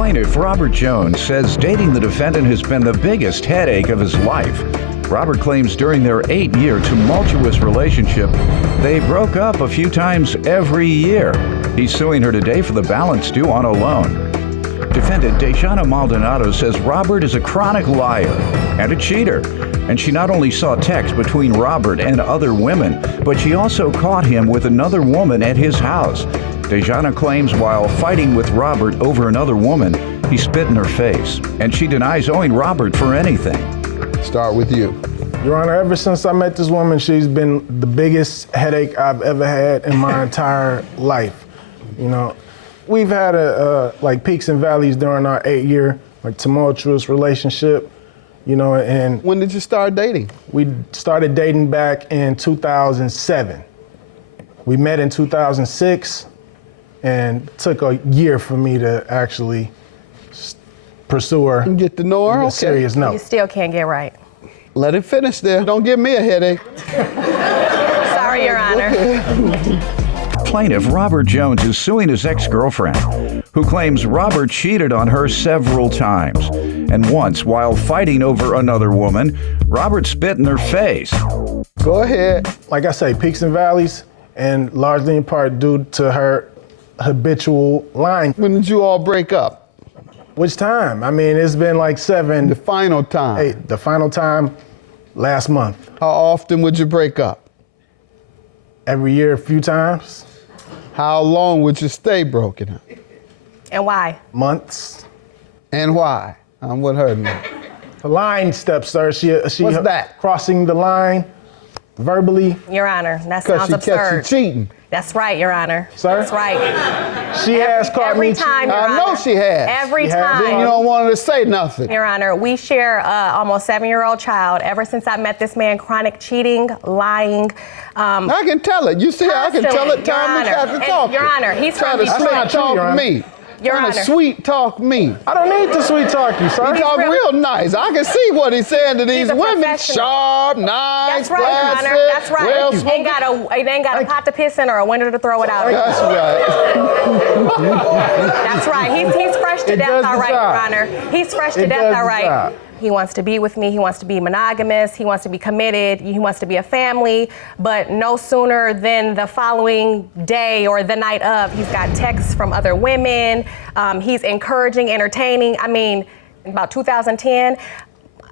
Plaintiff Robert Jones says dating the defendant has been the biggest headache of his life. Robert claims during their 8-year tumultuous relationship, they broke up a few times every year. He's suing her today for the balance due on a loan. Defendant Dejana Maldonado says Robert is a chronic liar and a cheater, and she not only saw texts between Robert and other women, but she also caught him with another woman at his house. Dejana claims while fighting with Robert over another woman, he spit in her face, and she denies owing Robert for anything. Start with you. Your Honor, ever since I met this woman, she's been the biggest headache I've ever had in my entire life. You know, we've had like peaks and valleys during our 8-year tumultuous relationship. You know, and when did you start dating? We started dating back in 2007. We met in 2006, and took a year for me to actually pursue her. And get to know her. Okay. Serious note. You still can't get right. Let it finish there. Don't give me a headache. Sorry, Your Honor. Plaintiff Robert Jones is suing his ex-girlfriend, who claims Robert cheated on her several times. And once, while fighting over another woman, Robert spit in her face. Go ahead. Like I say, peaks and valleys, and largely in part due to her habitual lying. When did you all break up? Which time? I mean, it's been like 7. The final time. 8. The final time, last month. How often would you break up? Every year, a few times. How long would you stay broken up? And why? Months. And why? I'm with her now. The line step, sir. She What's that? Crossing the line verbally. Your Honor, that sounds absurd. Because she kept you cheating. That's right, Your Honor. Sir? That's right. She has caught me every time, Your I know Honor. she has. Every She has. time. Then you don't want her to say nothing. Your Honor, we share almost 7-year-old child. Ever since I met this man, chronic cheating, lying. I can tell it. You see, I can tell it time after talking. Your Honor, he's trying from to Detroit. sweet talk me. Your Trying Honor. to sweet talk me. I don't need to sweet talk you, sir. He talk real nice. I can see what he's saying to these a women. professional. Sharp, nice, That's right, Your classy, Honor. That's right. well It ain't got a pot to piss in or a window to throw it out. That's right. That's right. He's fresh to It death, does all the right, job. Your Honor. He's fresh to It death, does all the right. job. He wants to be with me. He wants to be monogamous. He wants to be committed. He wants to be a family. But no sooner than the following day or the night of, he's got texts from other women. He's encouraging, entertaining. I mean, about 2010,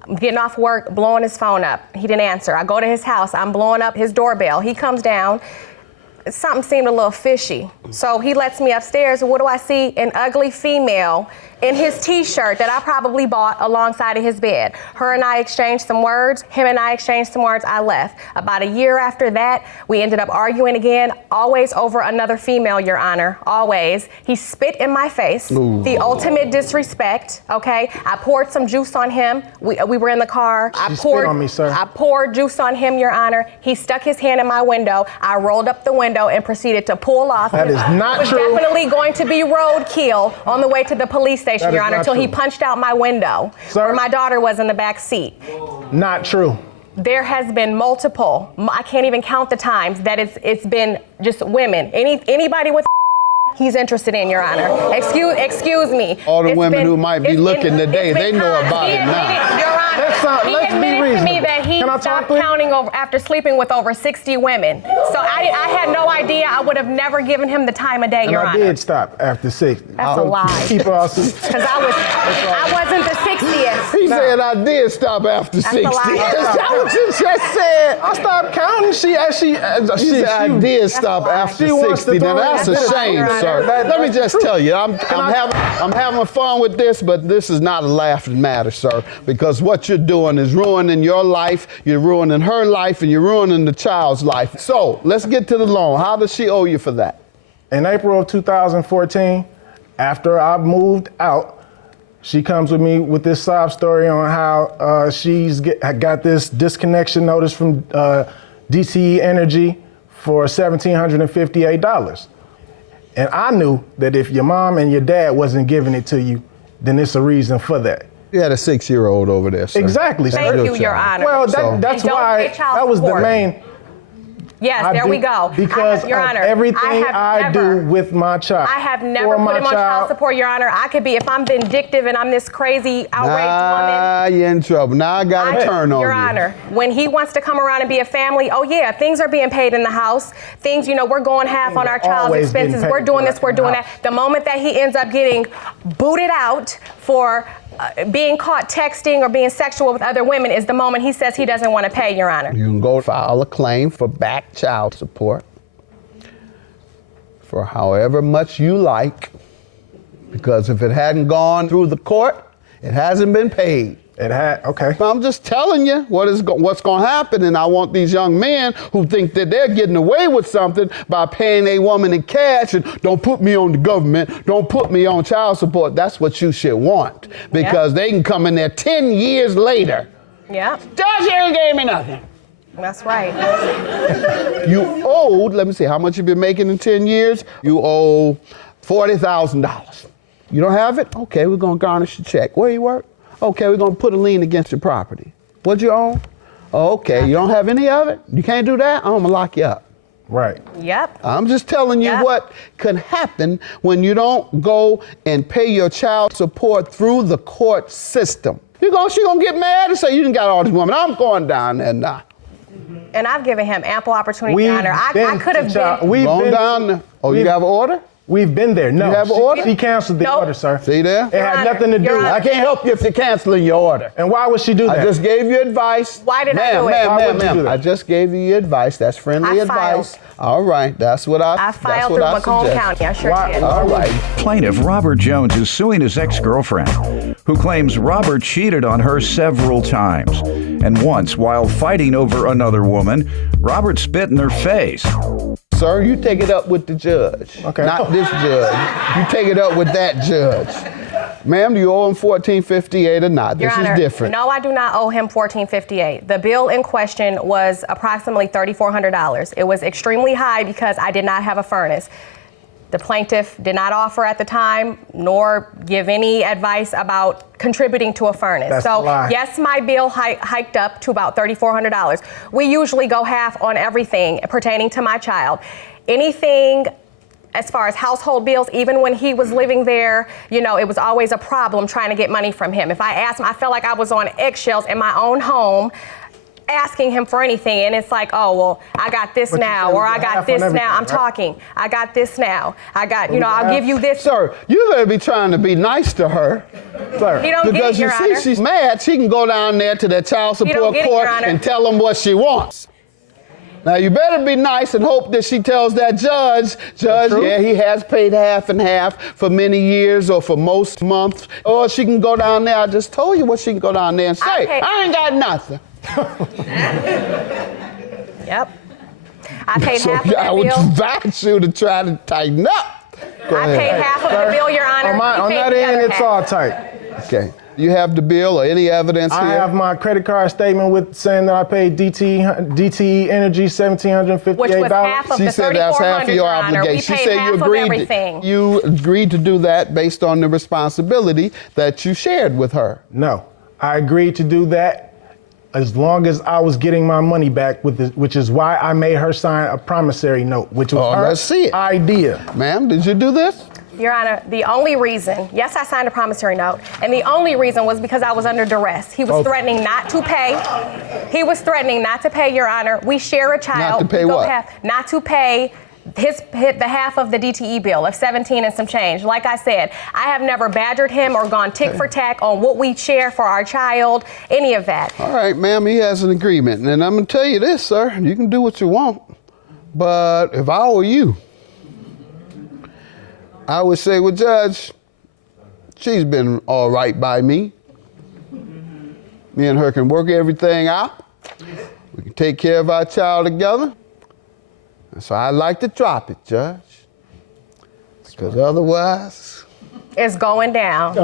I'm getting off work, blowing his phone up. He didn't answer. I go to his house. I'm blowing up his doorbell. He comes down. Something seemed a little fishy. So he lets me upstairs, and what do I see? An ugly female in his t-shirt that I probably bought alongside of his bed. Her and I exchanged some words. Him and I exchanged some words. I left. About a year after that, we ended up arguing again, always over another female, Your Honor, always. He spit in my face. Ooh. The ultimate disrespect, okay? I poured some juice on him. We were in the car. She spit on me, sir. I poured juice on him, Your Honor. He stuck his hand in my window. I rolled up the window and proceeded to pull off. That is not It was true. definitely going to be roadkill on the way to the police station, That Your is Honor, not until he true. punched out my window, Sir? where my daughter was in the back seat. Not true. There has been multiple, I can't even count the times that it's been just women. Anybody with he's interested in, Your Honor. Excuse me. All the It's women been- who might be it's looking been- today, it's they been know con- about he it now. admitted, Your Honor, he let's be admitted to me reasonable. that he Can I talk, stopped please? counting over after sleeping with over 60 women. So I had no idea. I would have never given him the time of day, And Your I Honor. did stop after 60. That's a lie. Keep her all Because I wasn't the 60th. He said I did stop after 60. a lie. Is that what you just said? I stopped counting. She He said I did stop after She wants to 60. Now throw that's it. a That's shame, right. sir. Let me That's just true. tell you, I'm having fun with this, but this is not a laughing matter, sir, because what you're doing is ruining your life, you're ruining her life, and you're ruining the child's life. So let's get to the loan. How does she owe you for that? In April of 2014, after I moved out, she comes with me with this sob story on how she's got this disconnection notice from DTE Energy for $1,758. And I knew that if your mom and your dad wasn't giving it to you, then it's a reason for that. You had a 6-year-old over there, sir. Exactly, That's sir. Thank you, Your child. Honor. Well, So- that's And don't why pay child that was the support. main. Yes, there we go. Because Your of Honor, everything I do never- with my child. I have never put him on child support, Your Honor. I could be, if I'm vindictive and I'm this crazy, outraged woman. You're in trouble. Now I got to turn on you. Your Honor, when he wants to come around and be a family, oh yeah, things are being paid in the house. Things, we're going half on our child's expenses. We're doing this, we're doing that. The moment that he ends up getting booted out for being caught texting or being sexual with other women is the moment he says he doesn't want to pay, Your Honor. You can go file a claim for back child support for however much you like, because if it hadn't gone through the court, it hasn't been paid. Okay. I'm just telling you what's going to happen, and I want these young men who think that they're getting away with something by paying a woman in cash and don't put me on the government, don't put me on child support. That's what you should want, because they can come in there 10 years later. Yeah. Judge, you ain't gave me nothing. That's right. You owed, let me see, how much you been making in 10 years? You owe $40,000. You don't have it? Okay, we're going to garnish the check. Where you work? Okay, we're going to put a lien against your property. What you own? Oh, okay, you don't have any of it? You can't do that? I'm going to lock you up. Right. Yep. I'm just telling you what could happen when you don't go and pay your child support through the court system. She going to get mad and say, you done got all these women. I'm going down there now. And I've given him ample opportunity, Your Honor. I could have been. We've gone down there. Oh, you have an order? We've been there. No, you have an order? She canceled the order, sir. See there? It had nothing to do. I can't help you if you're canceling your order. And why would she do that? I just gave you advice. Why did I do it? Ma'am, I just gave you advice. That's friendly advice. All right, that's what I filed through Macomb County. I sure did. All right. Plaintiff Robert Jones is suing his ex-girlfriend, who claims Robert cheated on her several times. And once, while fighting over another woman, Robert spit in her face. Sir, you take it up with the judge, not this judge. You take it up with that judge. Ma'am, do you owe him $14.58 or not? Your This Honor, is different. No, I do not owe him $14.58. The bill in question was approximately $3,400. It was extremely high because I did not have a furnace. The plaintiff did not offer at the time, nor give any advice about contributing to a furnace. That's so, a lie. yes, my bill hiked up to about $3,400. We usually go half on everything pertaining to my child. Anything as far as household bills, even when he was living there, it was always a problem trying to get money from him. If I asked him, I felt like I was on eggshells in my own home, asking him for anything, and it's like, oh, well, I got this now, or I got this now. I'm talking. I got this now. I got, I'll give you this. Sir, you better be trying to be nice to her. Sir, he don't because get it, Your Honor. She's mad. She can go down there to the child support court and tell them what she wants. Now, you better be nice and hope that she tells that judge, yeah, he has paid half and half for many years or for most months. Or she can go down there. I just told you what she can go down there and say. I ain't got nothing. Yep. I paid half of that I would bill. advise you to try to tighten up. I paid half of the bill, Your Honor. On that end, it's all tight. Okay. You have the bill or any evidence here? I have my credit card statement saying that I paid DTE Energy $1,758. Which was half of she the said that's half of your Your Honor. obligation. We She paid said half you agreed to do that based on the responsibility that you shared with her. No, I agreed to do that as long as I was getting my money back, which is why I made her sign a promissory note, which was her let's see it. idea. Ma'am, did you do this? Your Honor, the only reason, yes, I signed a promissory note, and the only reason was because I was under duress. He was threatening not to pay. He was threatening not to pay, Your Honor. We share a child. Not to pay what? Not to pay the half of the DTE bill of 17 and some change. Like I said, I have never badgered him or gone tick for tack on what we share for our child, any of that. All right, ma'am, he has an agreement. And I'm going to tell you this, sir. You can do what you want. But if I were you, I would say, well, Judge, she's been all right by me. Me and her can work everything out. We can take care of our child together. And so I'd like to drop it, Judge. Because otherwise... It's going down. It's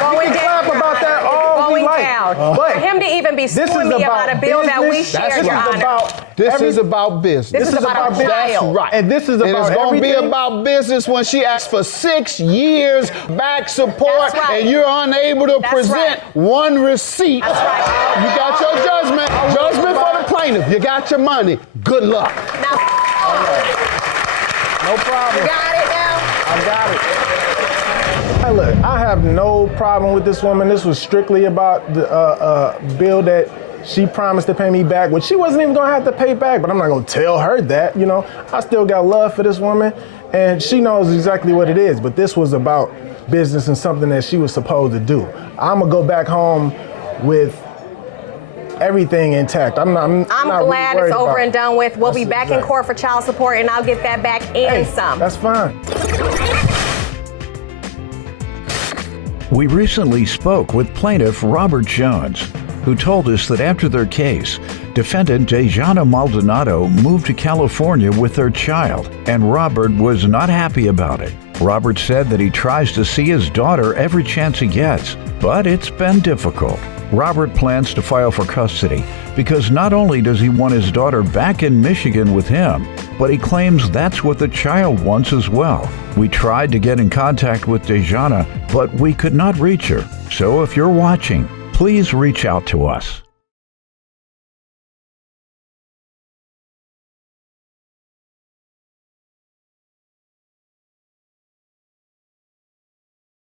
going down. About that all going we like. down. For him to even be suing me about a bill that we share, Your Honor. This is about business. This is about a That's child. right. And this is And about it's going to be everything. about business when she asks for 6 years back support That's right. and you're unable to That's present right. one receipt. That's right. You got your judgment. Judgment for the plaintiff. You got your money. Good luck. Now, No problem. you got it now? I got it. Hey, look, I have no problem with this woman. This was strictly about the bill that she promised to pay me back, which she wasn't even gonna have to pay back, but I'm not gonna tell her that, you know. I still got love for this woman, and she knows exactly what it is, but this was about business and something that she was supposed to do. I'm gonna go back home with everything intact. I'm not I'm glad really it's over about and done with. We'll be That's back in exact- court for child support, and I'll get that back and Hey, some. that's fine. We recently spoke with plaintiff Robert Jones, who told us that after their case, defendant Dejana Maldonado moved to California with their child, and Robert was not happy about it. Robert said that he tries to see his daughter every chance he gets, but it's been difficult. Robert plans to file for custody because not only does he want his daughter back in Michigan with him, but he claims that's what the child wants as well. We tried to get in contact with Dejana, but we could not reach her. So if you're watching, please reach out to us.